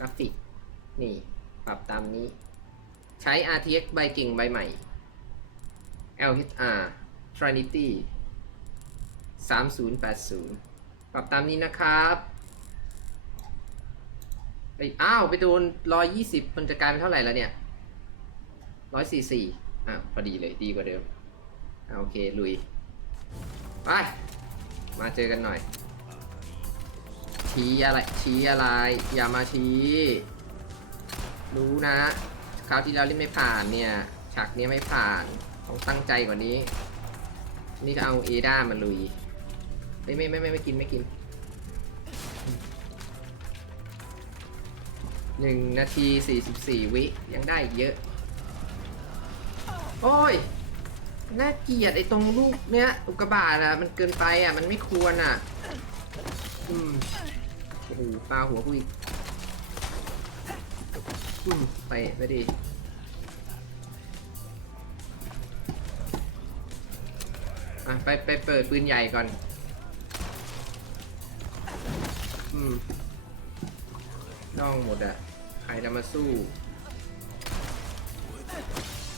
กราฟิก นี่ ปรับตามนี้ ใช้ RTX ใบเก่งใบใหม่ LHR Trinity 3080 ปรับตามนี้นะครับไปอ้าว ไปโดน120 มันจะกลายเป็นเท่าไหร่แล้วเนี่ย 144อะพอดีเลยดีกว่าเดิมอโอเค ลุย ไป มาเจอกันหน่อย ชี้อะไร ชี้อะไร อย่ามาชี้ รู้นะ คราวที่แล้วเล่นไม่ผ่านเนี่ย ฉากนี้ไม่ผ่าน ต้องตั้งใจกว่านี้ นี่ก็เอาเอด้ามาลุย ไม่ไม่ไม่ไม่ไม่กินไม่กิน หนึ่งนาทีสี่สิบสี่วิ ยังได้เยอะ โอ้ย น่าเกลียดไอ้ตรงลูกเนี้ย อุกกาบาตอะมันเกินไปอะมันไม่ควรอะ โอ้โหปลาหัวกูอีกอืมไปไปดิอะไปไปเปิดปืนใหญ่ก่อน อืมน่องหมดอะใครจะมาสู้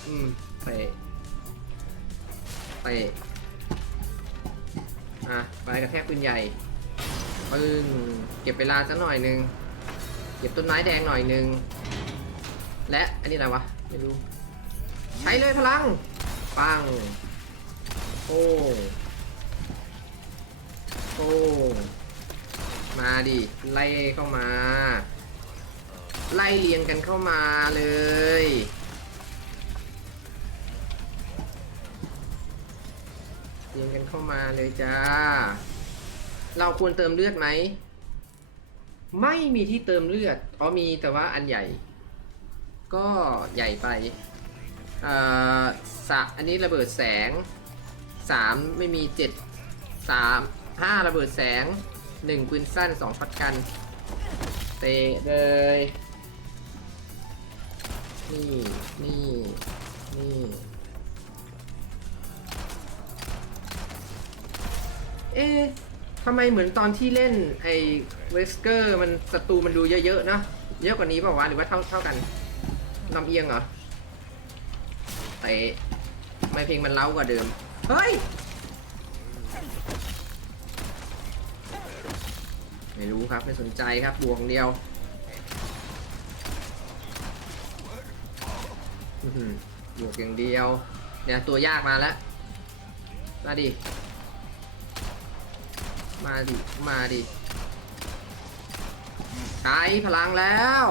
อืมไปไปอะไปกระแทกปืนใหญ่ ปึ้งเก็บเวลาสักหน่อยหนึง เก็บต้นไม้แดงหน่อยหนึง และอันนี้อะไรวะ ไม่รู้ ใช้เลยพลัง ปัง โอ้ โอ้ มาดิ ไล่เข้ามา ไล่เรียงกันเข้ามาเลยเรียงกันเข้ามาเลยจ้า เราควรเติมเลือดไหม ไม่มีที่เติมเลือด เพราะมีแต่ว่าอันใหญ่ ก็ใหญ่ไปอ่อสะอันนี้ระเบิดแสงสามไม่มีเจ็ดสามห้าระเบิดแสงหนึ่งปืนสั้นสองช็อตกันเตะเลย นี่ นี่ นี่ เอ๊ ทำไมเหมือนตอนที่เล่นไอ้เวสเกอร์มันศัตรูมันดูเยอะๆนะ เยอะกว่านี้เปล่าวะหรือว่าเท่าเท่ากันลำเอียงเหรอเตะทำไม่เพลงมันเล้ากว่าเดิม เฮ้ย ไม่รู้ครับ ไม่สนใจครับบวกเดียวบวกอย่างเดียว เนี่ย ตัวยากมาแล้วมาดิ มาดิ มาดิใช้พลังแล้ว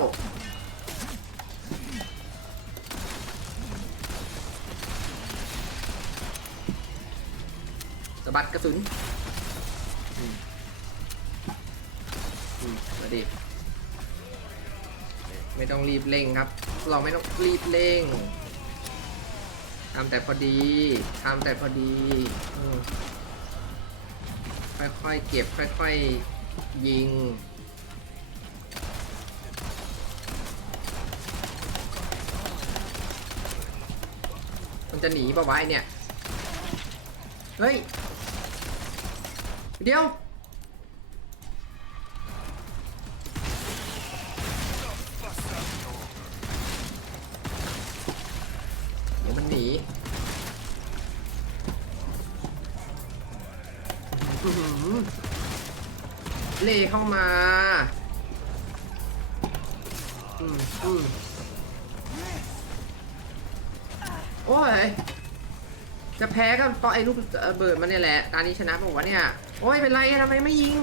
สะบัดกระสุนอืมาดิ ไม่ต้องรีบเร่งครับ เราไม่ต้องรีบเร่งทำแต่พอดีทำแต่พอดีอ ค่อยๆเก็บค่อยๆยิง มันจะหนีป่าวะไอเนี่ย เฮ้ย เดี๋ยว เล่เข้ามาอืมอืมโอ้ย จะแพ้ก็เพราะไอ้ลูกเบิดมันเนี่ยแหละตอนนี้ชนะบอกว่าเนี่ย โอ้ย เป็นไรทำไมไม่ยิง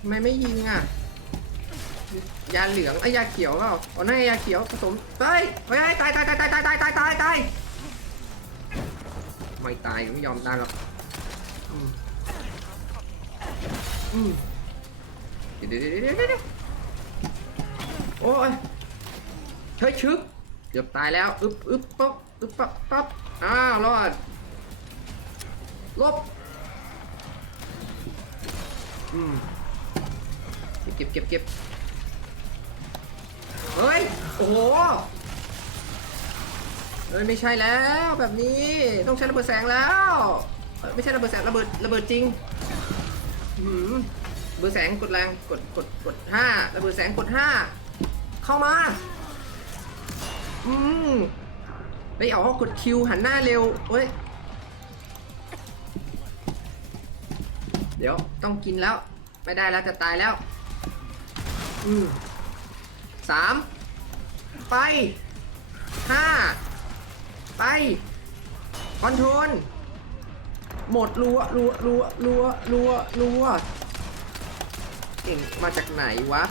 ทำไมไม่ยิงอะ ยาเหลืองไอ้ยาเขียวเปล่าอ๋อนั่นยาเขียวผสมเฮ้ยเฮ้ยตายตายตายตายตายตายตายตายตายไม่ตายไม่ยอมตายหรอก เดี๋ยวเดี๋ยวเดี๋ยวเดี๋ยวเดี๋ยวโอ้ยเฮ้ยชึบเกือบตายแล้วอึ๊บอึ๊บป๊อบอึ๊บปั๊บปั๊บอ้าวรอดลบอืมเก็บเก็บเก็บเฮ้ย โอ้โหเฮ้ยไม่ใช่แล้วแบบนี้ต้องใช้ระเบิดแสงแล้ว ไม่ใช่ระเบิดแสงระเบิดระเบิดจริง หืมเบอร์แสงกดแรงกดกดกดห้าแล้วเบอร์แสงกดห้าเข้ามา อืมไปอ๋อกดคิวหันหน้าเร็วเว้ย เดี๋ยวต้องกินแล้ว ไม่ได้แล้วจะตายแล้ว อืมสามไปห้าไปคอนโทรล หมดรัวรัวรัวรัวรัวรัวเก่งมาจากไหนวะ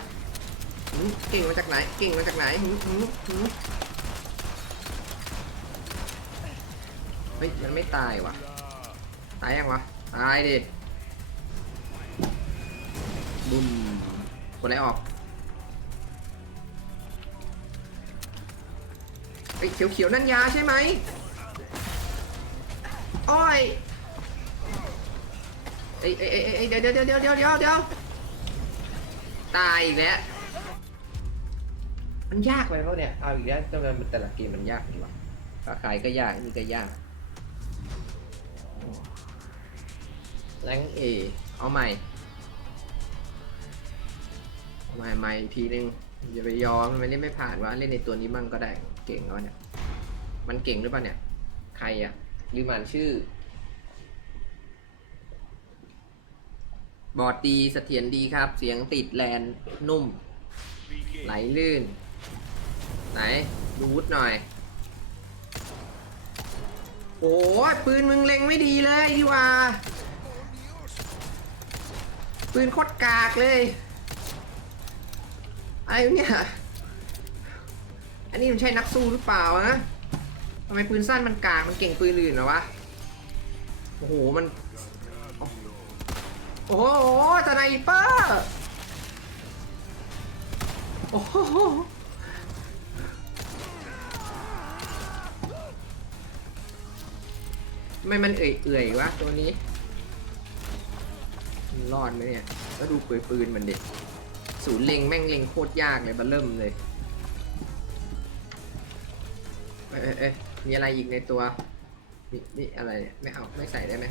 เก่งมาจากไหน เก่งมาจากไหนหืมหืมหืมเฮ้ยมันไม่ตายวะตายยังวะตายดิบุ้มกดอะไรออกไอ้เขียวๆนั่นยาใช่ไหมอ้อย เอ้ยเอ้ยเอ้ยเอ้ยเดี๋ยวเดี๋ยวเดี๋ยวเดี๋ยวเดี๋ยวเดี๋ยวตายอีกแล้ว มันยากไปเพราะเนี่ย เอาอีกแล้วทำไมมันแต่ละเกมมันยากดีวะขาขายก็ยากนี่ก็ยากแรงเอเอาใหม่ใหม่ใหม่อีกทีนึงอย่าไปยอมมันไม่ได้ไม่ผ่านว่าเล่นในตัวนี้มั่งก็ได้ เก่งแล้วะเนี่ย มันเก่งหรือเปล่าเนี่ย ใครอะลืมอ่านชื่อ บอร์ดดีเสถียรดีครับ เสียงติดแลนนุ่ม ไหลลื่น ไหน ดูวุฒหน่อย โอ้ยปืนมึงเล็งไม่ดีเลยดีว่า ปืนโคตรกากเลยอะไรวะเนี่ย อันนี้มันใช่นักสู้หรือเปล่านะทำไมปืนสั้นมันกากมันเก่งปืนอื่นเหรอวะ โอ้โห มัน โอ้โหสไนเปอร์โอ้โหทำไมมันเอื่อยๆวะตัวนี้ รอดไหมเนี่ย แล้วดูปืนปืนมันดิศูนย์เล็งแม่งเล็งโคตรยากเลยบัลเริ่มเลย เอ้ยเอ้ยมีอะไรอีกในตัวนี่อะไรเนี่ยไม่เอา ไม่ใส่ได้ไหม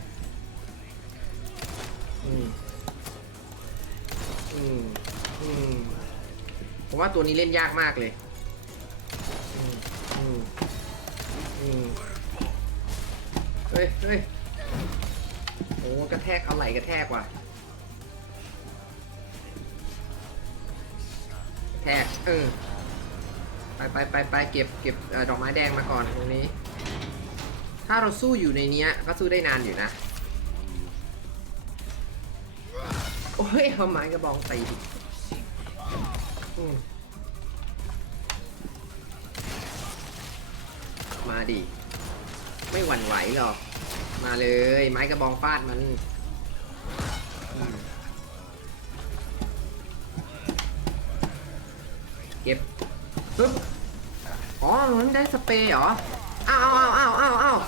ผมว่าตัวนี้เล่นยากมากเลยเฮ้ยเฮ้ยโอ้กระแทกเอาไหลกระแทกว่ะแทกเออไปไปไปไปเก็บเก็บดอกไม้แดงมาก่อนตรงนี้ ถ้าเราสู้อยู่ในเนี้ยก็สู้ได้นานอยู่นะ โอ้ยเอาไม้กระบองตีอืมมาดิ ไม่หวั่นไหวหรอก มาเลย ไม้กระบองฟาดมันเก็บปึ๊บอ๋อมันได้สเปรย์เหรอ อ้าวอ้าวอ้าวอ้าวอ้าว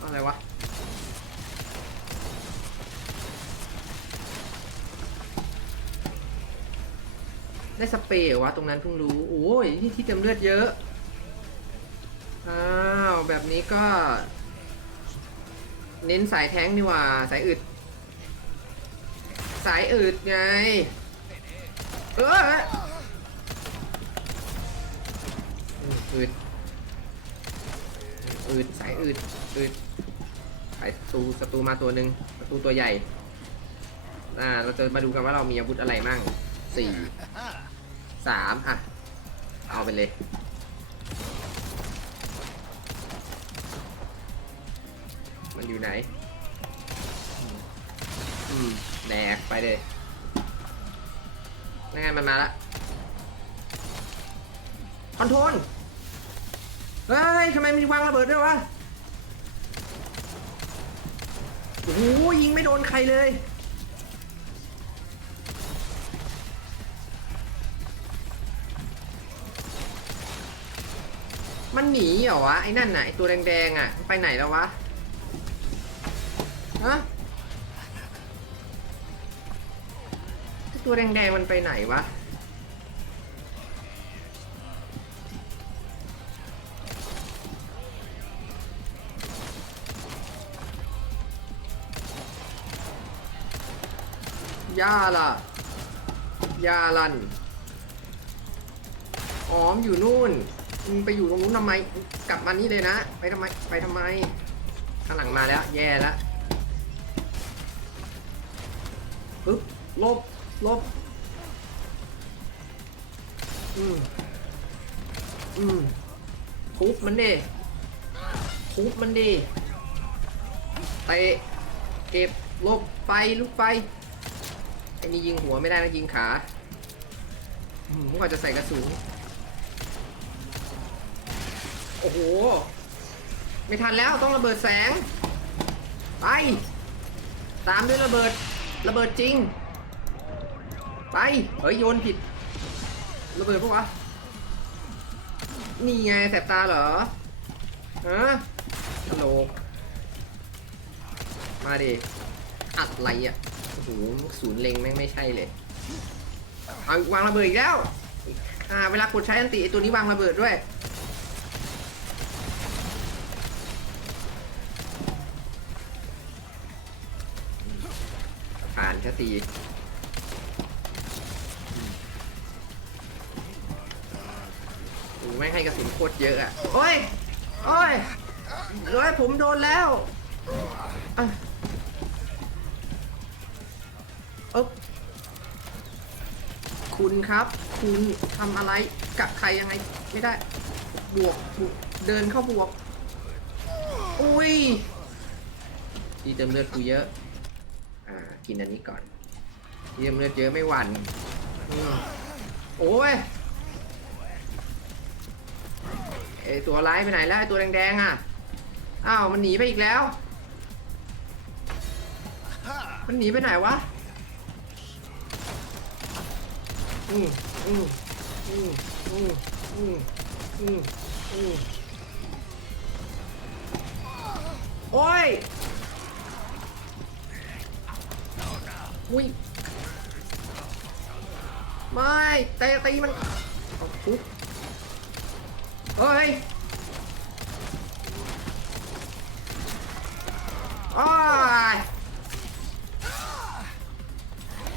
อะไรวะ ได้สเปรย์วะตรงนั้นเพิ่งรู้ โอ้ยที่ที่เต็มเลือดเยอะ อ้าว แบบนี้ก็ เน้นสายแท้งดีกว่า สายอึด สายอึดไง เอออึดอึดสายอึดอึดสายตูศัตรูมาตัวหนึ่งศัตรูตัวใหญ่อ่าเราจะมาดูกันว่าเรามีอาวุธอะไรมั่งสี่ สามอะ เอาไปเลย มันอยู่ไหน อืมแดกไปเลยนั่นไงมันมาละ คอนโทรล เฮ้ยทำไมมันวางระเบิดด้วยวะ โอ้โหยิงไม่โดนใครเลยันหนีเหรอวะไอ้นั่นไหนะไอ้ตัวแดงๆอะไปไหนแล้ววะฮะตัวแดงๆมันไปไหนวะยาล่ะยาลัน อ้อมอยู่นู่น มึงไปอยู่ตรงนู้นทำไม กลับมานี่เลยนะ ไปทำไม ไปทำไม ข้างหลังมาแล้ว แย่แล้วปึ๊บลบ ลบ อืม อืมทุบมันดิทุบมันดิเตะเก็บลบไปลุกไปไอ้นี่ยิงหัวไม่ได้นะยิงขาผมกว่าจะใส่กระสุน โอ้โห ไม่ทันแล้วต้องระเบิดแสง ไป ตามด้วยระเบิด ระเบิดจริง ไป เฮ้ยโยนผิด ระเบิดปะวะ นี่ไงแสบตาเหรอ ฮะตลกมาดิ อัดไรอะ โอ้โห ศูนย์เล็งแม่งไม่ใช่เลย เอาวางระเบิดอีกแล้วอ่าเวลากดใช้อันติไอตัวนี้วางระเบิดด้วยานแค่ตีโอ้ไม่งให้กระสุนโคตรเยอะอะ โอ้ย โอ้ยเฮ้ยผมโดนแล้วอะเอ๊บคุณครับ คุณทำอะไรกับใครยังไงไม่ได้ บวกบวก เดินเข้าบวก อุ้ยดีเติมเลือดกูเยอะอ่า กินอันนี้ก่อนเยี่ยมเลือดเยอะไม่หวั่นอืมโอ้ยไอตัวร้ายไปไหนแล้วไอตัวแดงๆอะอ้าวมันหนีไปอีกแล้ว มันหนีไปไหนวะอืมอืมอืมอืมอืมอืมอืมโอ้ย อุ้ยไม่เตะตีมันเอาทุบเฮ้ยโอ้ย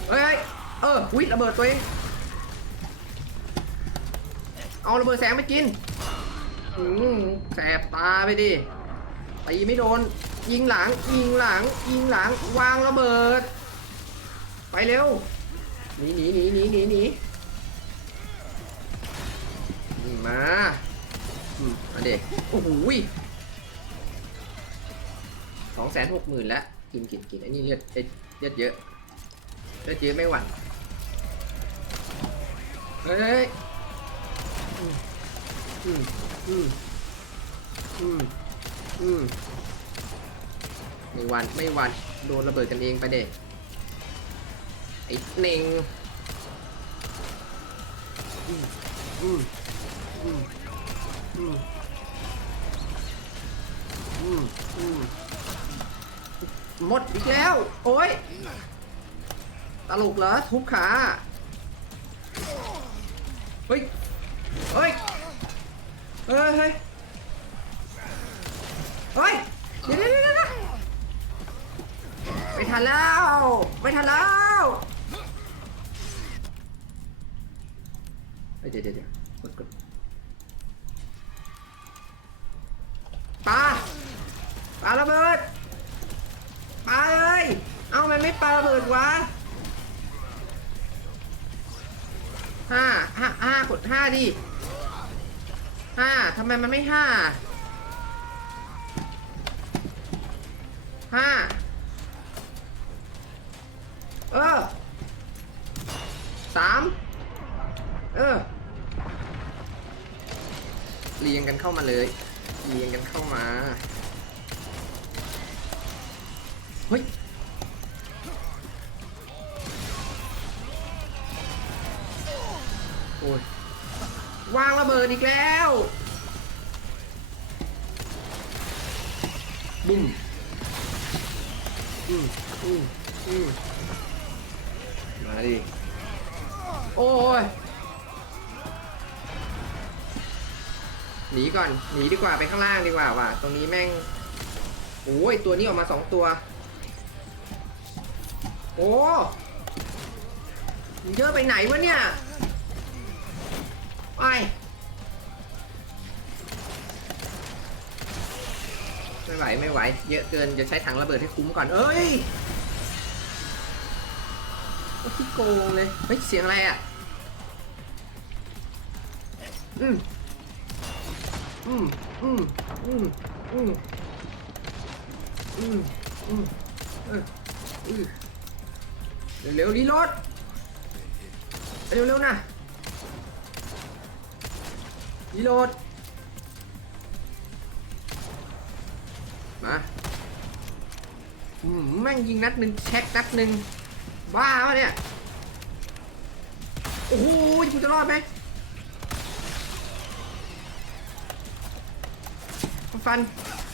เฮ้ยเออวิระเบิดตัวเองเอาระเบิดแสงไปกินอืมแสบตาไปดิตีไม่โดนยิงหลังยิงหลังยิงหลังวางระเบิด ไปเร็วหนีหนีหนีหนีหนีหนีนี่มาอืมมาเด็กโอ้โหสองแสนหกหมื่นแล้วกินกินกินไอ้นี่เลือดเอ้ยเลือดเยอะเลือดเยอะไม่หวั่นเฮ้ยอืมอืมอืมอืมไม่หวันไม่หวันโดนระเบิดกันเองไปเด็ก ไอ้เน่งหมดอีกแล้ว โอ้ย ตลกเหรอ ทุบขา เฮ้ย เฮ้ย เฮ้ย เฮ้ย เฮ้ย เดี๋ยวเดี๋ยวไม่ทันแล้วไม่ทันแล้ว เดี๋ยวเดี๋ยวเดี๋ยวกดกดปาปาระเบิดปาเลยเอ้ามันไม่ปาระเบิดวะห้าห้าห้ากดห้าดิห้าทำไมมันไม่ห้าห้า เข้ามาเลยเรียงกันเข้ามาเฮ้ยโอ้ยวางระเบิดอีกแล้วบุ้มอืมอืมอืมมาดิโอ้ย หนีก่อน หนีดีกว่าไปข้างล่างดีกว่าว่ะ ตรงนี้แม่ง โอ้ย ตัวนี้ออกมาสองตัว โอ้มึงเยอะไปไหนวะเนี่ย ไป ไม่ไหว ไม่ไหว เยอะเกิน จะใช้ถังระเบิดให้คุ้มก่อน เอ้ยโอ้โกงเลย เฮ้ย เสียงอะไรอะ อืม อืมอืมอืมอืมอืมอืมเอออือเร็วๆรีโหลดเร็วๆนะรีโหลดมาอืมแม่งยิงนัดหนึ่งแช็คนัดหนึ่งบ้าวะเนี่ย โอ้โหกูจะรอดไหม ฟัน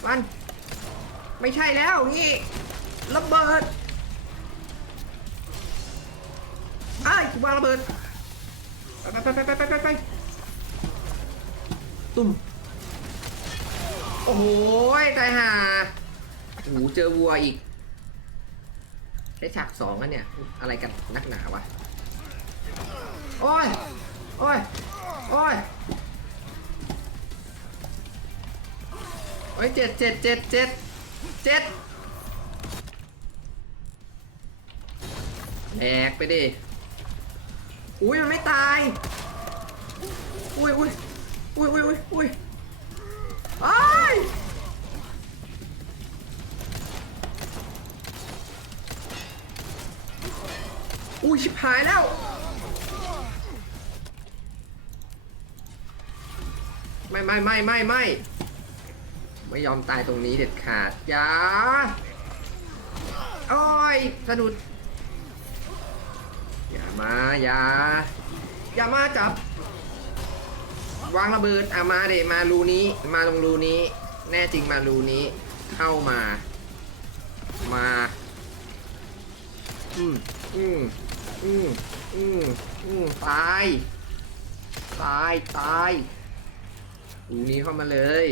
ฟัน ไม่ใช่แล้วงี้ระเบิดไอ้กูวางระเบิดไปไปไปไปไปไปไปตุ่มโอ้โหตายห่าโอ้โหเจอวัวอีกใช้ฉากสองแล้วเนี่ย อะไรกันนักหนาวะ โอ้ย โอ้ย โอ้ย โอ้ยเจ็ดเจ็ดเจ็ดเจ็ดเจ็ดแหกไปดิ อุ้ยมันไม่ตาย อุ้ยอุ้ยอุ้ยอุ้ยอุ้ยอุ้ยไอ้อุ้ยชิบหายแล้วไม่ไม่ไม่ไม่ไม่ ไม่ยอมตายตรงนี้เด็ดขาดอย่าโอ้ยสะดุด อย่ามาอย่าอย่ามาจับ วางระเบิดอะมาเดมารูนี้ มาตรงรูนี้ แน่จริงมารูนี้ เข้ามา มาอืมอืมอืมอืมอืมตาย ตาย ตายรูนี้เข้ามาเลย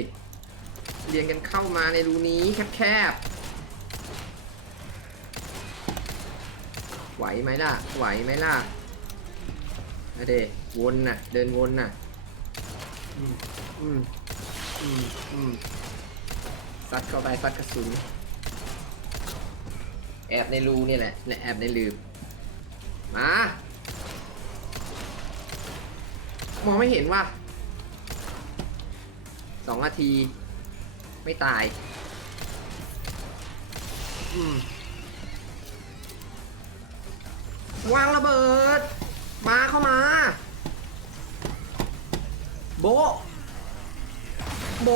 เรียงกันเข้ามาในรูนี้แคบๆ ไหวไหมล่ะ ไหวไหมล่ะอะเดวนน่ะ เดินวนน่ะ อืม อืม อืม อืมซัดเข้าไปซัดกระสุน แอบในรูนี่แหละแอบในลืม มา มองไม่เห็นว่ะสองนาที ไม่ตายวางระเบิด มาเข้ามา โบโบ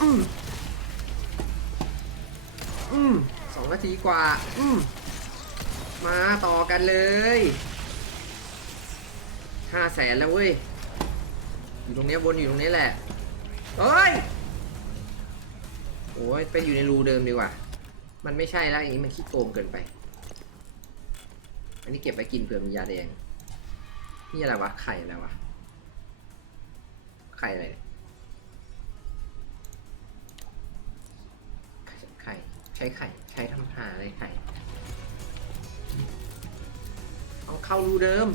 อืมอืมสองนาทีกว่า อืมมาต่อกันเลยห้าแสนแล้วเว้ย อยู่ตรงเนี้ยวนอยู่ตรงนี้แหละเฮ้ยโอ้ยไปอยู่ในรูเดิมดีกว่า มันไม่ใช่แล้วอย่างนี้มันขี้โกงเกินไป อันนี้เก็บไว้กินเผื่อมียาแดง นี่อะไรวะ ไข่อะไรวะ ไข่อะไร ไข่ ใช้ไข่ ใช้ทำหาอะไรไข่ เอาเข้ารูเดิม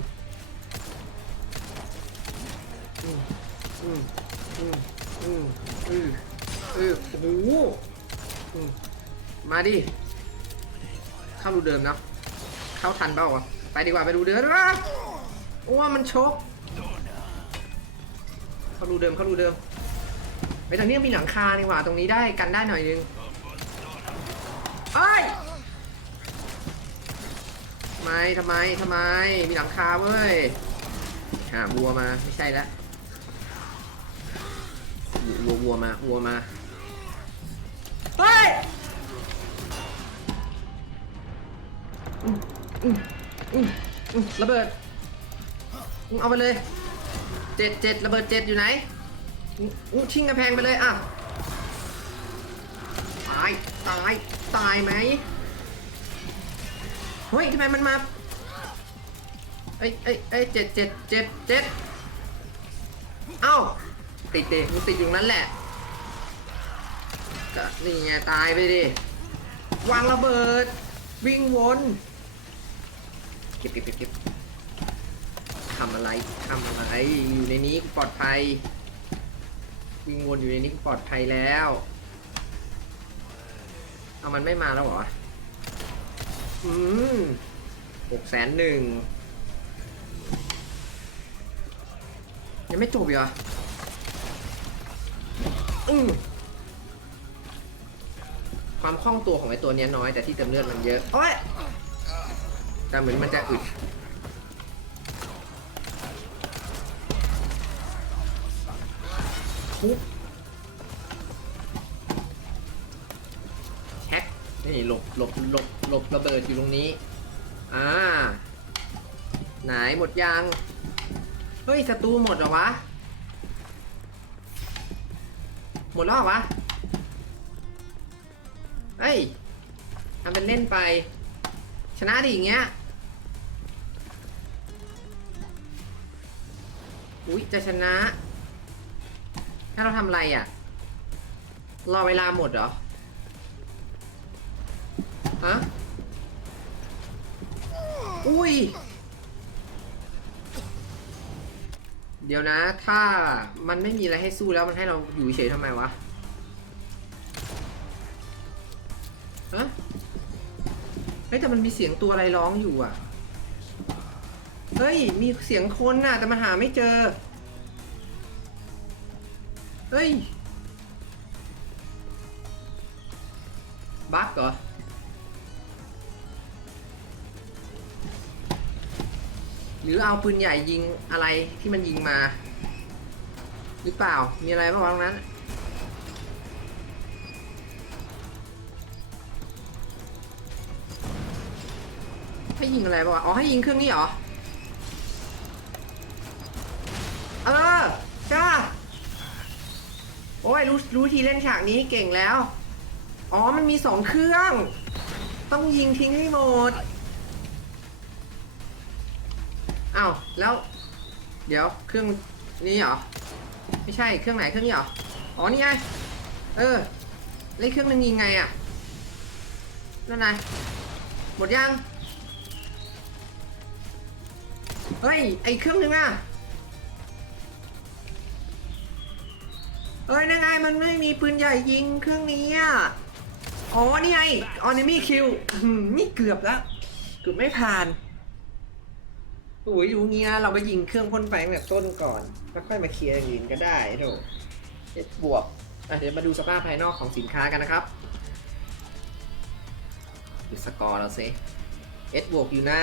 อืมอืมอืมอืมอืมโอ้โหอืมมาดิ เข้ารูเดิมเนาะ เข้าทันเปล่าวะ ไปดีกว่าไปดูเดิมดีกว่าโอ้มันชก เข้ารูเดิมเข้ารูเดิม ไปทางนี้มีหลังคานี่หว่า ตรงนี้ได้กันได้หน่อยนึงไอ้ยทำไมทำไมทำไม มีหลังคาเว้ย หาวัวมาไม่ใช่แล้ว วัววัวมาวัวมาเฮ้ยอืมอืมอืมอืมระเบิดอืมเอาไปเลยเจ็ดเจ็ดระเบิดเจ็ดอยู่ไหนอืมอืมชิงกระแพงไปเลยอะตายตายตายไหมเฮ้ยทำไมมันมาเอ้ยเอ้ยเอ้ยเจ็ดเจ็ดเจ็ดเจ็ดเอ้า ติดเด็กมันติดอยู่นั้นแหละก็นี่ไงตายไปดิวางระเบิด วิ่งวนเก็บเก็บเก็บเก็บทำอะไรทำอะไรอยู่ในนี้ปลอดภัย วิ่งวนอยู่ในนี้ปลอดภัยแล้วเอามันไม่มาแล้วเหรออืมหกแสนหนึ่งยังไม่จบอีกเหรอ อืมความคล่องตัวของไอ้ตัวเนี้ยน้อยแต่ที่เติมเลือดมันเยอะโอ้ยแต่เหมือนมันจะอึดทุบแช็คนี่หลบหลบหลบหลบระเบิดอยู่ตรงนี้ อ่า ไหนหมดยัง เฮ้ยศัตรูหมดเหรอวะ มดแล้วเหรอวะเฮ้ยทำเป็นเล่นไป ชนะดิอย่างเงี้ย อุ๊ยจะชนะ ถ้าเราทำอะไรอะ รอเวลาหมดเหรอ ฮะ อุ้ย เดี๋ยวนะ ถ้ามันไม่มีอะไรให้สู้แล้วมันให้เราอยู่เฉยทำไมวะฮะเฮ้ยแต่มันมีเสียงตัวอะไรร้องอยู่อะ เฮ้ย มีเสียงคนน่ะ แต่มันหาไม่เจอ เฮ้ย บั๊กเหรอ รือเอาปืนใหญ่ยิงอะไรที่มันยิงมา หรือเปล่ามีอะไรบ้างตรงนั้น ให้ยิงอะไรบ้างอ๋อให้ยิงเครื่องนี้เหรอเออจ้าโอ้ยรู้รู้ทีเล่นฉากนี้เก่งแล้ว อ๋อมันมีสองเครื่อง ต้องยิงทิ้งให้หมด แล้ว เดี๋ยวเครื่องนี้เหรอ ไม่ใช่เครื่องไหนเครื่องนี้เหรอ อ๋อนี่ไง เออแล้วอีกเครื่องนึงยิงไงอะ นั่นไงหมดยัง เฮ้ย ไอเครื่องนึงอะเอ้ยนั่นไงมันไม่มีปืนใหญ่ยิงเครื่องนี้อะ อ๋อนี่ไงออนิมี่คิวนี่เกือบแล้วเกือบไม่ผ่าน อ้ยอยู่งี้นะเราไปยิงเครื่องพ่นไฟงแต่ต้นก่อน แล้วค่อยมาเคลียร์อย่างอื่นก็ได้โถเอ็ดบวกอะเดี๋ยวมาดูสภาพภายนอกของสินค้ากันนะครับดูสกอร์เราสิเอ็ดบวกอยู่นะ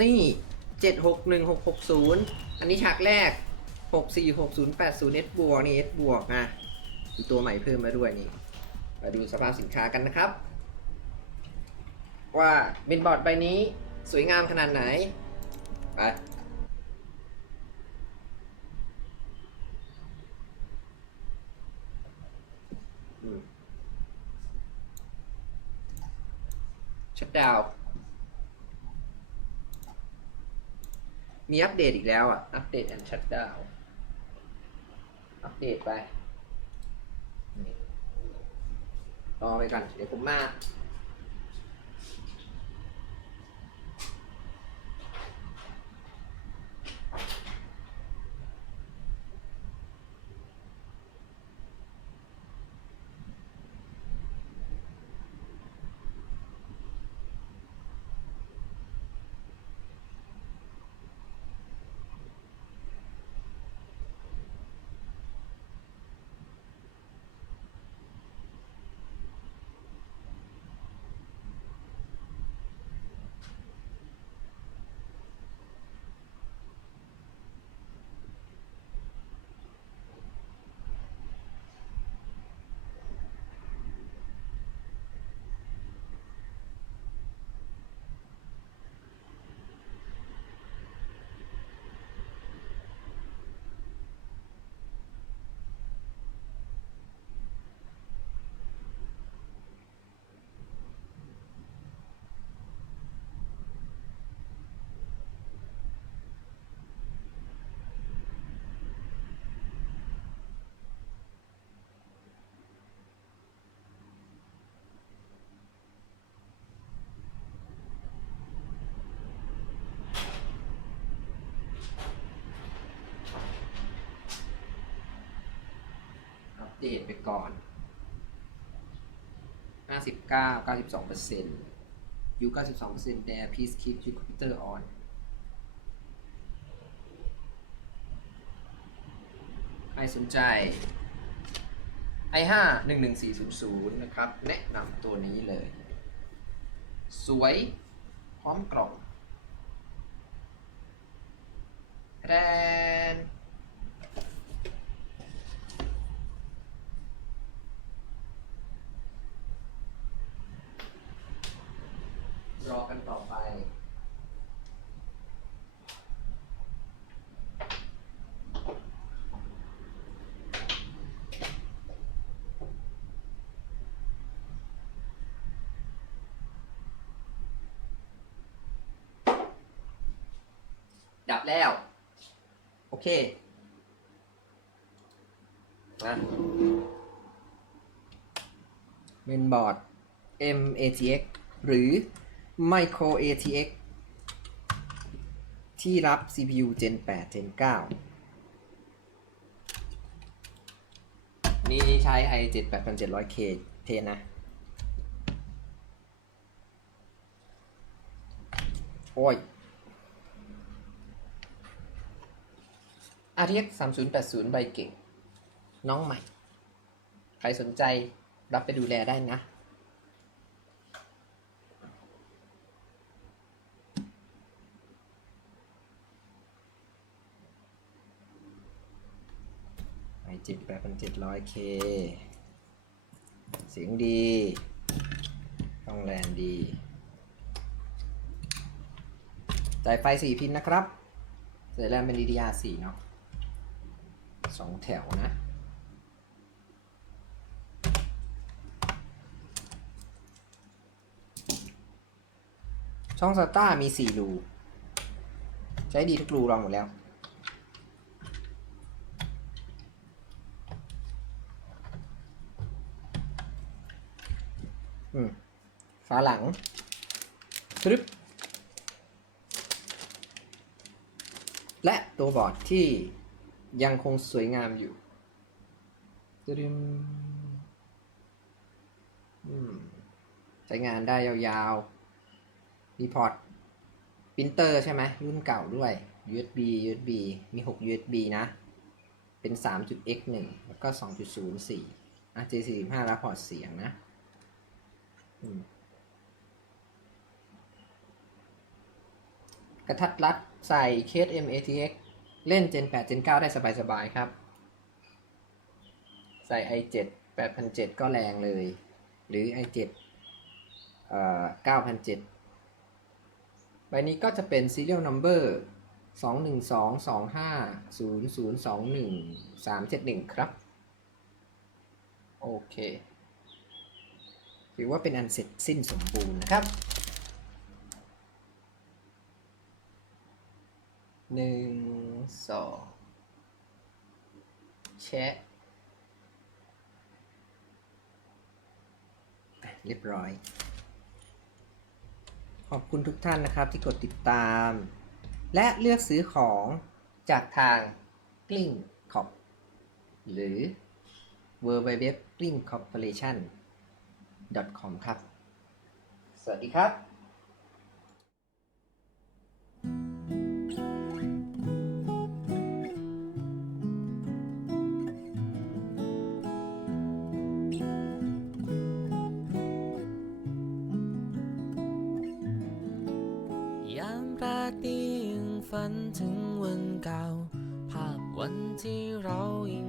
นี่เจ็ดหกหนึ่งหกหกศูนย์อันนี้ฉากแรกหกสี่หกศูนย์แปดศูนย์เอสบวกนี่เอสบวกอะมีตัวใหม่เพิ่มมาด้วยนี่ มาดูสภาพสินค้ากันนะครับ ว่าเบนบอร์ดใบนี้สวยงามขนาดไหน ไป ชัดดาว มีอัปเดตอีกแล้วอะ อัปเดตแอนชัดดาว อัปเดตไปรอไปก่อน เดี๋ยวผมมา เดตไปก่อน 59 92เปอร์เซ็นต์ยู92เปอร์เซ็นต์ there please keep your computer on ใครสนใจ i5 11400 นะครับ แนะนำตัวนี้เลย สวยพร้อมกล่องแดน กันต่อไป ดับแล้ว โอเคนะเมนบอร์ด MATX หรือ Micro ATX ที่รับ CPU Gen 8 Gen 9 นี่ใช้ i7 8700K เทนนะ โอ้ย RTX 3080 ใบเก่ง น้องใหม่ ใครสนใจรับไปดูแลได้นะ 700K เสียงดี ต้องแรงดี จ่ายไฟ 4 พินนะครับเสียจแล้วเป็น DDR4 เนาะสองแถวนะ ช่องสตาร์มี 4 รู ใช้ดีทุกรูลองหมดแล้วาหลังทรึบและตัวบอร์ดที่ยังคงสวยงามอยู่ตรึมอืมใช้งานได้ยาวๆ มีพอร์ตปรินเตอร์ใช่ไหมรุ่นเก่าด้วย USB USB มี 6 USB นะ เป็น 3.x1 แล้วก็ 2.04 RJ45 รับพอร์ตเสียงนะ อืม กระทัดรัดใส่เคส MATX เล่น Gen 8 Gen 9 ได้สบายๆครับ ใส่ i7 8007 ก็แรงเลย หรือ i7 เอ่อ9007 ใบนี้ก็จะเป็น serial number 212250021ครับ โอเค ถือว่าเป็นอันเสร็จสิ้นสมบูรณ์นะครับ หนึ่งสองแชะเรียบร้อย ขอบคุณทุกท่านนะครับที่กดติดตาม และเลือกซื้อของจากทางกลิ้งคอปหรือ w w w g l i n g corporation com ครับ สวัสดีครับ เก่าภ